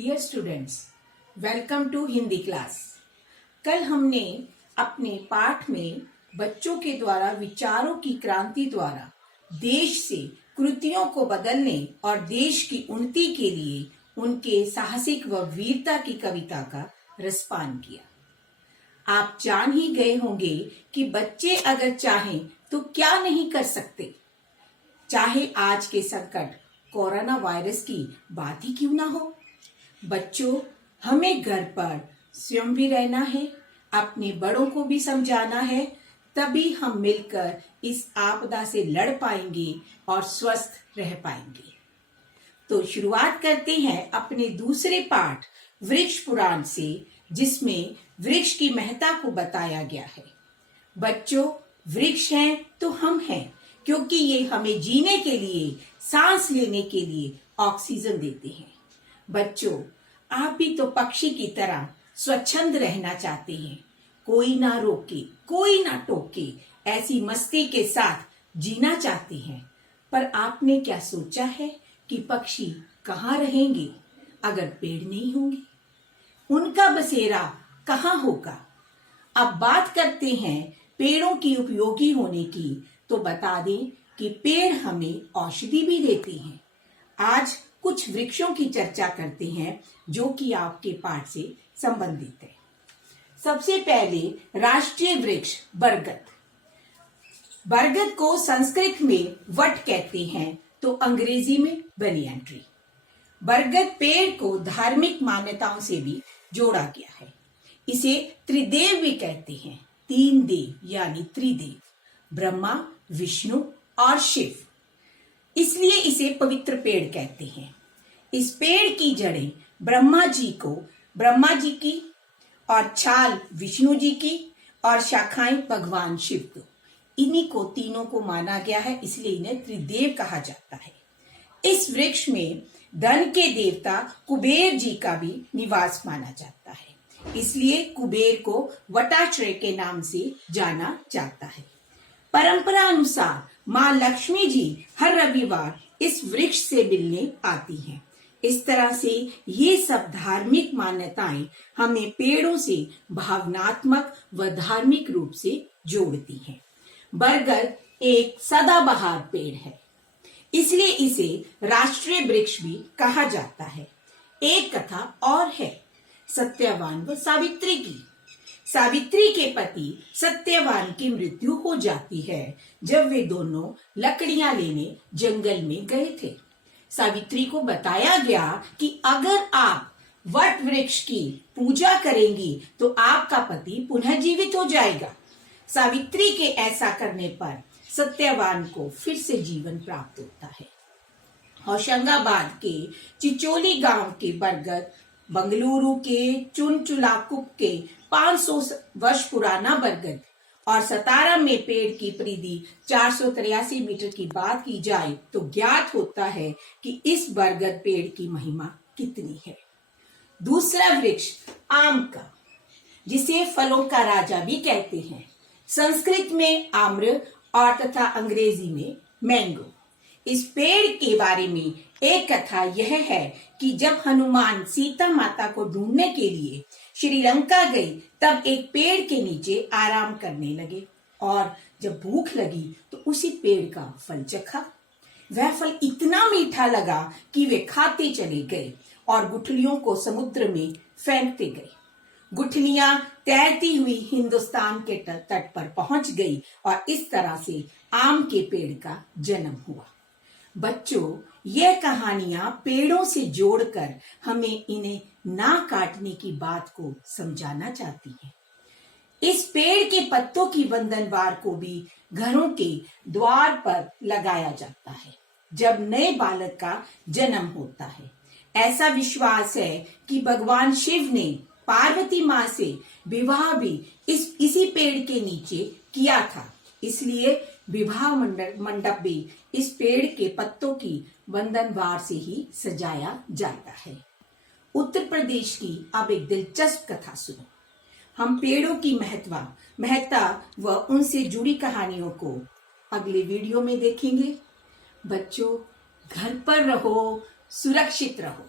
Dear students, welcome to Hindi class. कल हमने अपने पाठ में बच्चों के द्वारा विचारों की क्रांति द्वारा देश से कृतियों को बदलने और देश की उन्नति के लिए उनके साहसिक व वीरता की कविता का रसपान किया। आप जान ही गए होंगे कि बच्चे अगर चाहें तो क्या नहीं कर सकते, चाहे आज के संकट कोरोना वायरस की बात ही क्यों ना हो। बच्चों, हमें घर पर स्वयं भी रहना है, अपने बड़ों को भी समझाना है, तभी हम मिलकर इस आपदा से लड़ पाएंगे और स्वस्थ रह पाएंगे। तो शुरुआत करते हैं अपने दूसरे पाठ वृक्ष पुराण से, जिसमें वृक्ष की महत्ता को बताया गया है। बच्चों, वृक्ष हैं तो हम हैं, क्योंकि ये हमें जीने के लिए, सांस लेने के लिए ऑक्सीजन देते हैं। बच्चों, आप भी तो पक्षी की तरह स्वच्छंद रहना चाहते हैं, कोई ना रोके, कोई ना टोके, ऐसी मस्ती के साथ जीना चाहते हैं। पर आपने क्या सोचा है कि पक्षी कहाँ रहेंगे अगर पेड़ नहीं होंगे? उनका बसेरा कहाँ होगा? अब बात करते हैं पेड़ों की उपयोगी होने की, तो बता दें कि पेड़ हमें औषधि भी देते हैं। आज कुछ वृक्षों की चर्चा करते हैं जो कि आपके पाठ से संबंधित है। सबसे पहले राष्ट्रीय वृक्ष बरगद। बरगद को संस्कृत में वट कहते हैं तो अंग्रेजी में बनियन ट्री। बरगद पेड़ को धार्मिक मान्यताओं से भी जोड़ा गया है। इसे त्रिदेव भी कहते हैं, तीन देव यानी त्रिदेव, ब्रह्मा, विष्णु और शिव, इसलिए इसे पवित्र पेड़ कहते हैं। इस पेड़ की जड़ें ब्रह्मा जी की और छाल विष्णु जी की और शाखाएं भगवान शिव को, इन्हीं को तीनों को माना गया है, इसलिए इन्हें त्रिदेव कहा जाता है। इस वृक्ष में धन के देवता कुबेर जी का भी निवास माना जाता है, इसलिए कुबेर को वटाश्रय के नाम से जाना जाता है। परंपरा अनुसार माँ लक्ष्मी जी हर रविवार इस वृक्ष से मिलने आती हैं। इस तरह से ये सब धार्मिक मान्यताएं हमें पेड़ों से भावनात्मक व धार्मिक रूप से जोड़ती हैं। बरगद एक सदाबहार पेड़ है, इसलिए इसे राष्ट्रीय वृक्ष भी कहा जाता है। एक कथा और है सत्यवान व सावित्री की। सावित्री के पति सत्यवान की मृत्यु हो जाती है जब वे दोनों लकड़ियां लेने जंगल में गए थे। सावित्री को बताया गया कि अगर आप वट वृक्ष की पूजा करेंगी तो आपका पति पुनः जीवित हो जाएगा। सावित्री के ऐसा करने पर सत्यवान को फिर से जीवन प्राप्त होता है। होशंगाबाद के चिचोली गांव के बरगद, बंगलुरु के चुनचुलाकुप के 500 वर्ष पुराना बरगद और सतारा में पेड़ की परिधि 483 मीटर की बात की जाए तो ज्ञात होता है कि इस बरगद पेड़ की महिमा कितनी है। दूसरा वृक्ष आम का, जिसे फलों का राजा भी कहते हैं, संस्कृत में आम्र और तथा अंग्रेजी में मैंगो। इस पेड़ के बारे में एक कथा यह है कि जब हनुमान सीता माता को ढूंढने के लिए श्रीलंका गए, तब एक पेड़ के नीचे आराम करने लगे और जब भूख लगी तो उसी पेड़ का फल चखा। वह फल इतना मीठा लगा कि वे खाते चले गए और गुठलियों को समुद्र में फेंकते गए। गुठलियां तैरती हुई हिंदुस्तान के तट पर पहुंच गई और इस तरह से आम के पेड़ का जन्म हुआ। बच्चों, यह कहानियां पेड़ों से जोड़कर हमें इन्हें ना काटने की बात को समझाना चाहती हैं। इस पेड़ के पत्तों की वंदनवार को भी घरों के द्वार पर लगाया जाता है जब नए बालक का जन्म होता है। ऐसा विश्वास है कि भगवान शिव ने पार्वती माँ से विवाह भी इसी पेड़ के नीचे किया था, इसलिए विवाह मंडप भी इस पेड़ के पत्तों की वंदनवार से ही सजाया जाता है। उत्तर प्रदेश की अब एक दिलचस्प कथा सुनो। हम पेड़ों की महत्ता व उनसे जुड़ी कहानियों को अगले वीडियो में देखेंगे। बच्चों, घर पर रहो, सुरक्षित रहो।